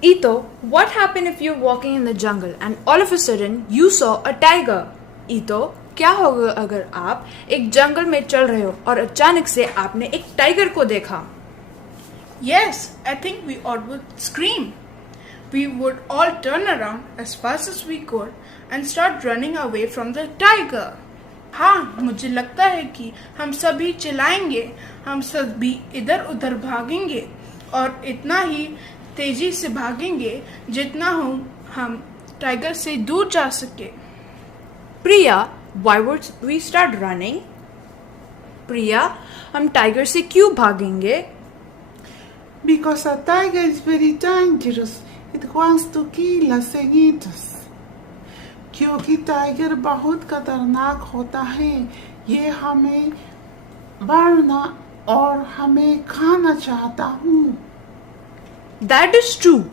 Ito, what happened if you're walking in the jungle and all of a sudden you saw a tiger? Ito, क्या होगा अगर आप एक जंगल में चल रहे हो और अचानक से आपने एक टाइगर को देखा? Yes, I think we all would scream. We would all turn around as fast as we could and start running away from the tiger. हाँ, मुझे लगता है कि हम सभी चिल्लाएंगे, हम सभी इधर उधर भागेंगे और इतना ही तेजी से भागेंगे जितना हम टाइगर से दूर जा सके. प्रिया, why would we start running? प्रिया, हम टाइगर से क्यों भागेंगे? Because a tiger is very dangerous. It wants to kill us and eat us. क्योंकि टाइगर बहुत खतरनाक होता है, ये हमें मारना और हमें खाना चाहता हूँ. That is true.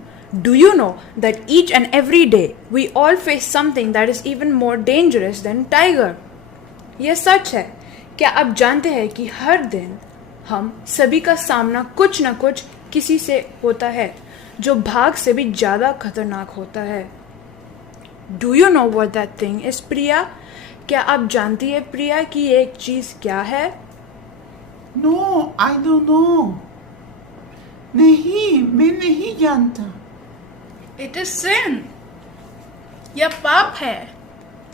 Do you know that each and every day we all face something that is even more dangerous than tiger? यह सच है. क्या आप जानते हैं कि हर दिन हम सभी का सामना कुछ न कुछ किसी से होता है जो भाग से भी ज्यादा खतरनाक होता है. Do you know what that thing is, प्रिया? क्या आप जानती है प्रिया कि ये एक चीज क्या है? No, I don't know. नहीं, मैं नहीं जानता. It is sin. यह पाप है.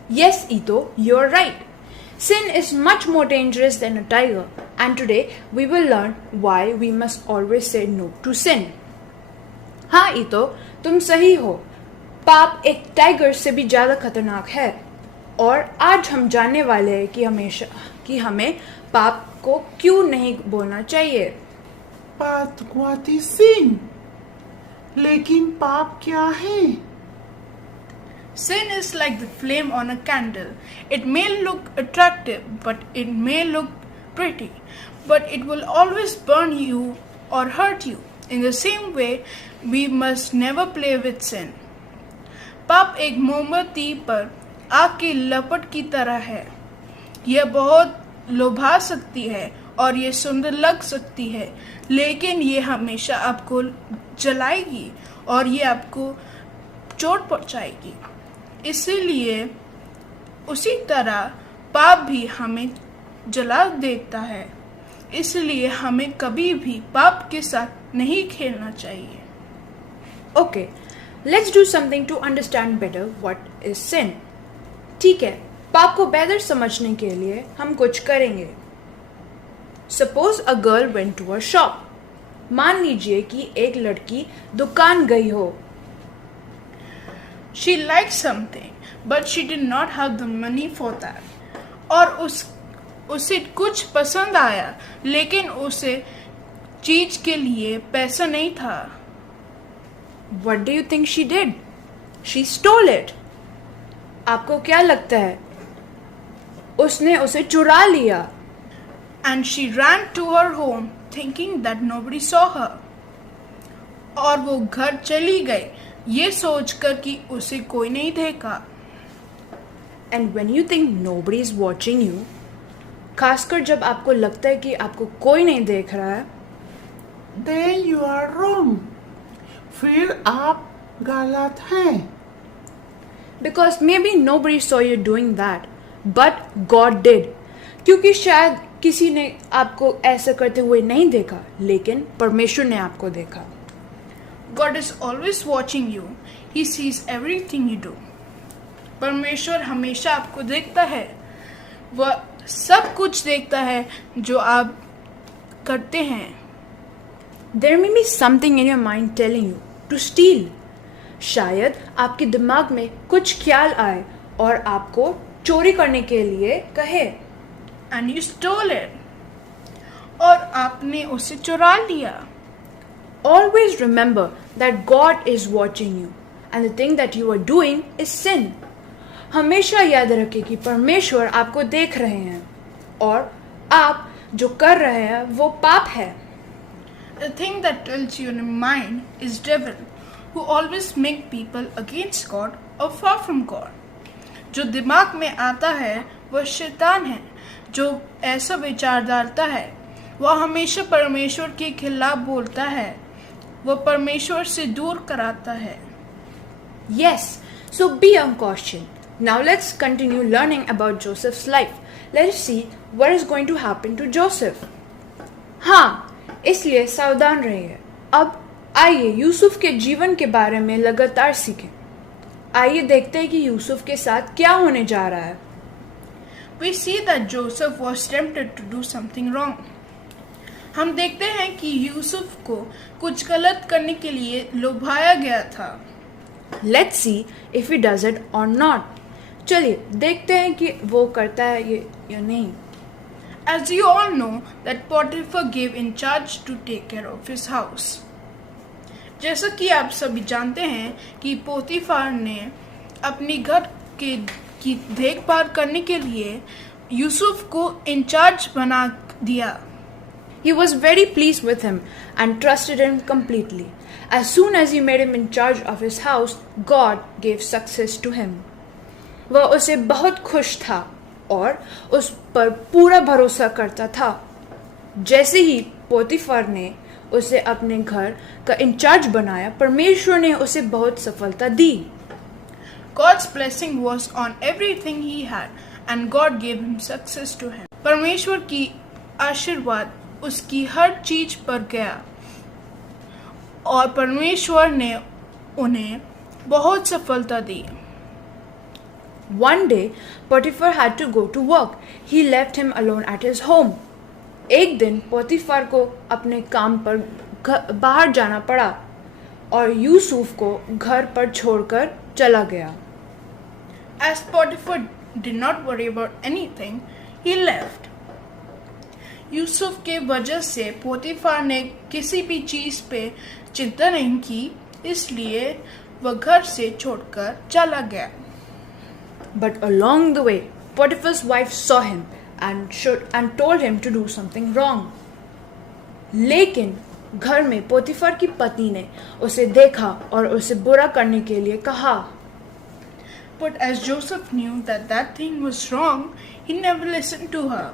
Yes, Ito, you're right. Sin is much more dangerous than a tiger, and today we will learn why we must always say no to sin. हाँ Ito, तुम सही हो. पाप एक टाइगर से भी ज्यादा खतरनाक है और आज हम जानने वाले हैं कि हमें पाप को क्यों नहीं बोलना चाहिए. But what is sin? लेकिन पाप क्या है? Sin is like the flame on a candle. It may look attractive, but it may look pretty, but it will always burn you or hurt you. In the same way, we must never play with sin. पाप एक मोमबत्ती पर आग की लपट की तरह है. यह बहुत लुभा सकती है और ये सुंदर लग सकती है, लेकिन ये हमेशा आपको जलाएगी और ये आपको चोट पहुंचाएगी. इसीलिए उसी तरह पाप भी हमें जला देता है. इसलिए हमें कभी भी पाप के साथ नहीं खेलना चाहिए. Okay, let's do something to understand better what is sin. ठीक है, पाप को बेहतर समझने के लिए हम कुछ करेंगे. Suppose a girl went to a shop. मान लीजिए कि एक लड़की दुकान गई हो. She liked something, but she did not have the money for that. और उसे कुछ पसंद आया, लेकिन उसे चीज के लिए पैसा नहीं था. What do you think she did? She stole it. आपको क्या लगता है? उसने उसे चुरा लिया. And she ran to her home thinking that nobody saw her. और वो घर चली गई ये सोचकर कि उसे कोई नहीं देखा. And when you think nobody is watching you, खासकर जब आपको लगता है कि आपको कोई नहीं देख रहा है, Then you are wrong. फिर आप गलत हैं. because maybe nobody saw you doing that, but God did. क्योंकि शायद किसी ने आपको ऐसा करते हुए नहीं देखा, लेकिन परमेश्वर ने आपको देखा. God is always watching you. He sees everything you do. परमेश्वर हमेशा आपको देखता है. वह सब कुछ देखता है जो आप करते हैं. There may be something in your mind telling you to steal. शायद आपके दिमाग में कुछ ख्याल आए और आपको चोरी करने के लिए कहे. And you stole it. और आपने उसे चुरा लिया. Always remember that God is watching you and the thing that you are doing is sin. हमेशा याद रखें कि परमेश्वर आपको देख रहे हैं और आप जो कर रहे हैं वो पाप है. The thing that tells you in your mind is devil, who always make people against God or far from God. जो दिमाग में आता है वह शैतान है जो ऐसा विचार डालता है. वह हमेशा परमेश्वर के खिलाफ बोलता है वह परमेश्वर से दूर कराता है। Yes, so be on caution. Now let's continue learning about Joseph's life. Let's see what is going to happen to Joseph. हाँ, इसलिए सावधान रहिए। अब आइए यूसुफ के जीवन के बारे में लगातार सीखें। आइए देखते हैं कि यूसुफ के साथ क्या होने जा रहा है। We see that Joseph was tempted to do something wrong. हम देखते हैं कि यूसुफ को कुछ गलत करने के लिए लुभाया गया था। Let's see if he does it or not. चलिए देखते हैं कि वो करता है ये या नहीं। As you all know that Potiphar gave in charge to take care of his house. जैसा कि आप सभी जानते हैं कि पोतीफार ने अपनी घर की देखभाल करने के लिए यूसुफ को इंचार्ज बना दिया। He was very pleased with him and trusted him completely. As soon as he made him in charge of his house, God gave success to him. वह उसे बहुत खुश था और उस पर पूरा भरोसा करता था। जैसे ही पोतीफर ने उसे अपने घर का इंचार्ज बनाया, परमेश्वर ने उसे बहुत सफलता दी। God's blessing was on everything he had, and God gave him success to him. परमेश्वर की आशीर्वाद उसकी हर चीज पर गया और परमेश्वर ने उन्हें बहुत सफलता दी। One day, Potiphar had to go to work. He left him alone at his home. एक दिन पोतीफर को अपने काम पर बाहर जाना पड़ा और यूसुफ को घर पर छोड़कर चला गया। As Potiphar did not worry about anything, he left. Yusuf के वजह से पोतीफर ने किसी भी चीज पे चिंता नहीं की, इसलिए वह घर से छोड़कर चला गया। But along the way, Potiphar's wife saw him and told him to do something wrong. लेकिन घर में पोतीफर की पत्नी ने उसे देखा और उसे बुरा करने के लिए कहा। But as Joseph knew that that thing was wrong, he never listened to her.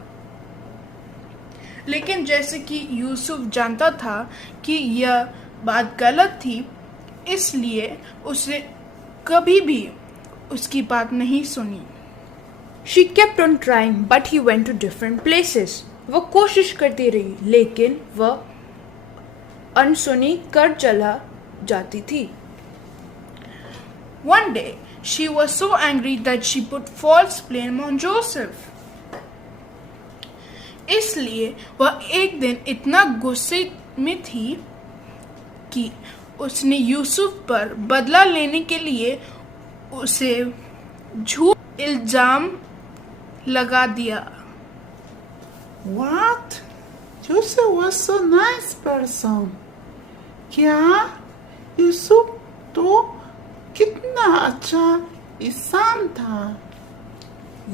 लेकिन जैसे कि यूसुफ जानता था कि यह बात गलत थी, इसलिए उसने कभी भी उसकी बात नहीं सुनी। She kept on trying, but he went to different places. वो कोशिश करती रही, लेकिन वह अनसुनी कर चला जाती थी। One day, she was so angry that she put false blame on Joseph. इसलिए वह एक दिन इतना गुस्से में थी कि उसने यूसुफ पर बदला लेने के लिए उसे झूठ इल्जाम लगा दिया। What? Joseph was so nice person. क्या? यूसुफ तो कितना अच्छा इंसान था।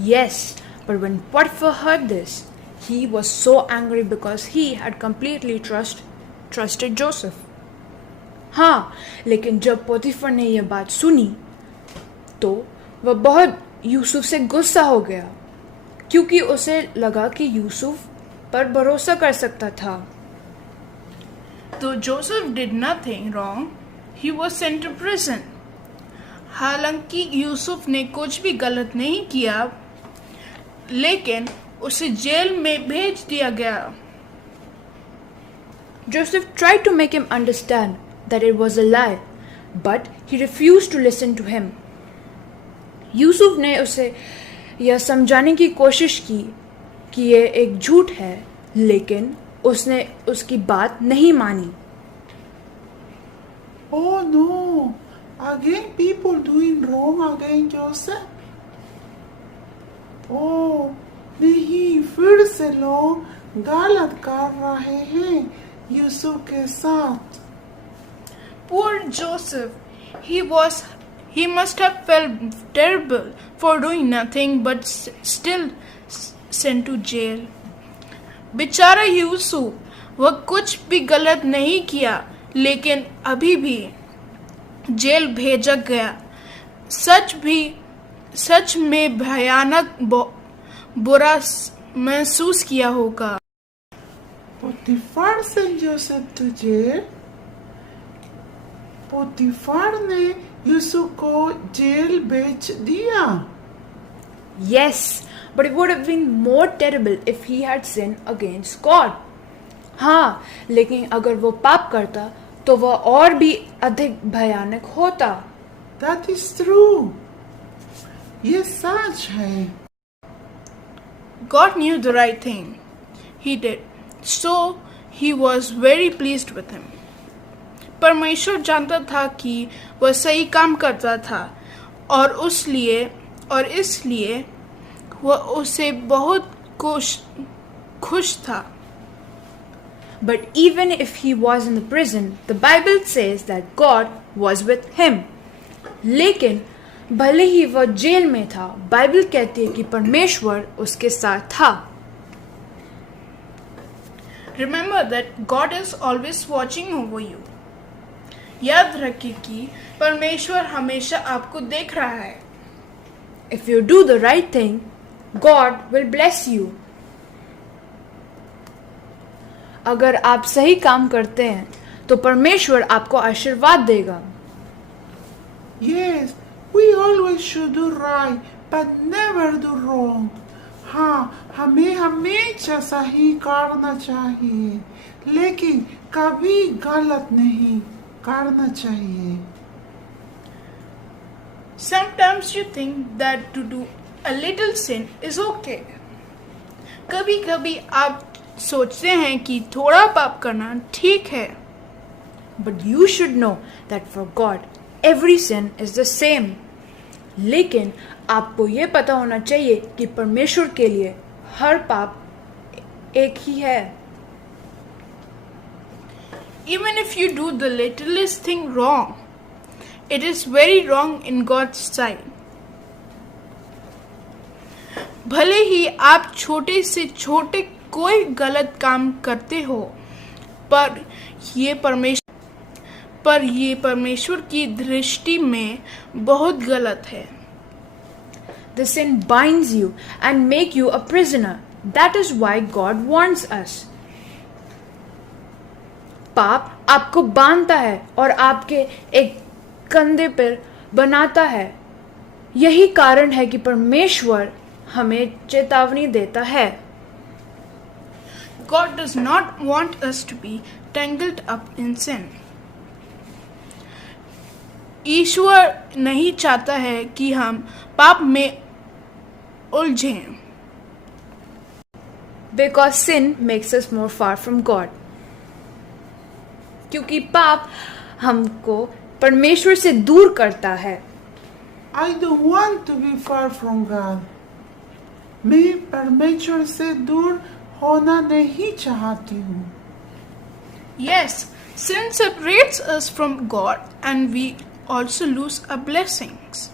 Yes, but when Potiphar heard this, he was so angry because he had completely trusted Joseph. हाँ, लेकिन जब पोतीफर ने यह बात सुनी, तो वह बहुत यूसुफ से गुस्सा हो गया, क्योंकि उसे लगा कि यूसुफ पर भरोसा कर सकता था। Though Joseph did nothing wrong, he was sent to prison. हालांकि यूसुफ ने कुछ भी गलत नहीं किया, लेकिन उसे जेल में भेज दिया गया। Joseph tried to make him understand that it was a lie, but he refused to listen to him. Yusuf ने उसे यह समझाने की कोशिश की कि यह एक झूठ है, लेकिन उसने उसकी बात नहीं मानी। Oh no! Again people doing wrong again, Joseph? Oh, नहीं, फिर से लोग गलत कर रहे हैं यूसुफ के साथ। Poor Joseph, he must have felt terrible for doing nothing but still sent to jail. बेचारा यूसुफ, वह कुछ भी गलत नहीं किया, लेकिन अभी भी जेल भेजा गया। सच में भयानक बुरा महसूस किया होगा। Potiphar sent Joseph to jail. पोतीफर ने यीशु को जेल बेच दिया। Yes, but it would have been more terrible if he had sinned against God. हाँ, लेकिन अगर वो पाप करता तो वह और भी अधिक भयानक होता। That is true. ये सच है। God knew the right thing. He did. So he was very pleased with him. परमेश्वर जानता था कि वह सही काम करता था और इसलिए वह उसे बहुत खुश था। But even if he was in the prison, the Bible says that God was with him. लेकिन भले ही वह जेल में था, बाइबल कहती है कि परमेश्वर उसके साथ था। Remember that God is always watching over you. याद रखिए कि परमेश्वर हमेशा आपको देख रहा है। If you do the right thing, God will bless you. अगर आप सही काम करते हैं तो परमेश्वर आपको आशीर्वाद देगा। Yes, we always should do right, but never do wrong. हाँ, हमें हमेशा सही करना चाहिए, लेकिन कभी गलत नहीं करना चाहिए। Sometimes you think that to do a little sin is okay. कभी-कभी आप सोचते हैं कि थोड़ा पाप करना ठीक है। But you should know that for God, every sin is the same. लेकिन आपको ये पता होना चाहिए कि परमेश्वर के लिए हर पाप एक ही है। Even if you do the littlest thing wrong, it is very wrong in God's sight. भले ही आप छोटे से छोटे कोई गलत काम करते हो, पर ये परमेश्वर की दृष्टि में बहुत गलत है। The sin binds you and make you a prisoner. That is why God warns us. पाप आपको बांधता है और आपके एक कंधे पर बनाता है। यही कारण है कि परमेश्वर हमें चेतावनी देता है। God does not want us to be tangled up in sin. ईश्वर नहीं चाहता है कि हम पाप में उलझें। Because sin makes us more far from God. क्योंकि पाप हमको परमेश्वर से दूर करता है। I don't want to be far from God. मैं परमेश्वर से दूर होना नहीं चाहती हूँ। Yes, sin separates us from God and we also lose our blessings.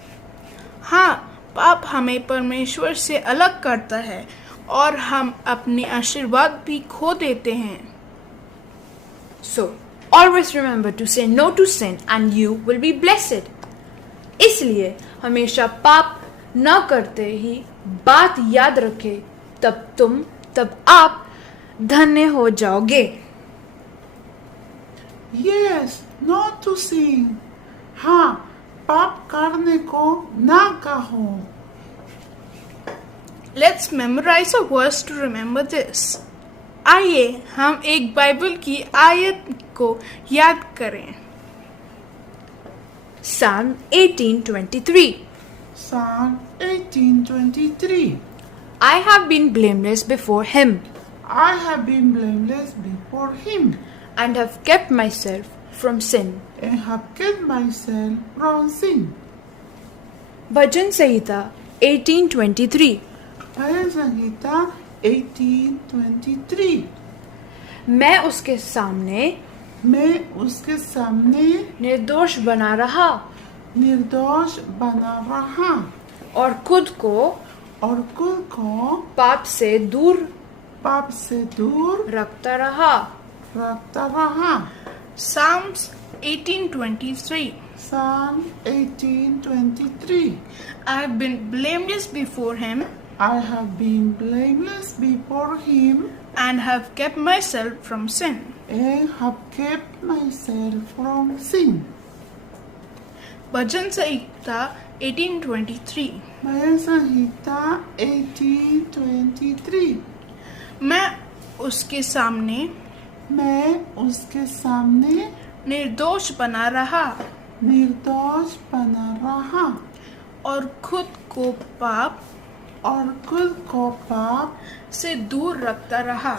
हाँ, पाप हमें परमेश्वर से अलग करता है और हम अपने आशीर्वाद भी खो देते हैं। So, always remember to say no to sin and you will be blessed. इसलिए हमेशा पाप न करते ही बात याद रखें, तब आप धन्य हो जाओगे। Yes, not to sin. हाँ, पाप करने को ना कहो। Let's memorize a verse to remember this. आइए हम एक बाइबल की आयत को याद करें। Psalm 18:23. Psalm 18:23. I have been blameless before him I have been blameless before him and have kept myself from sin. and have kept myself from sin. भजन संहिता 18:23. भजन संहिता 18:23. मैं उसके सामने निर्दोष बना रहा और खुद को पाप से दूर रखता रहा। Psalms 18:23. Psalm 18:23. I have been blameless before him I have been blameless before him and have kept myself from sin. and have kept myself from sin. भजन संहिता 1823। भजन संहिता 1823। मैं उसके सामने निर्दोष बना रहा और खुद को पाप से दूर रखता रहा।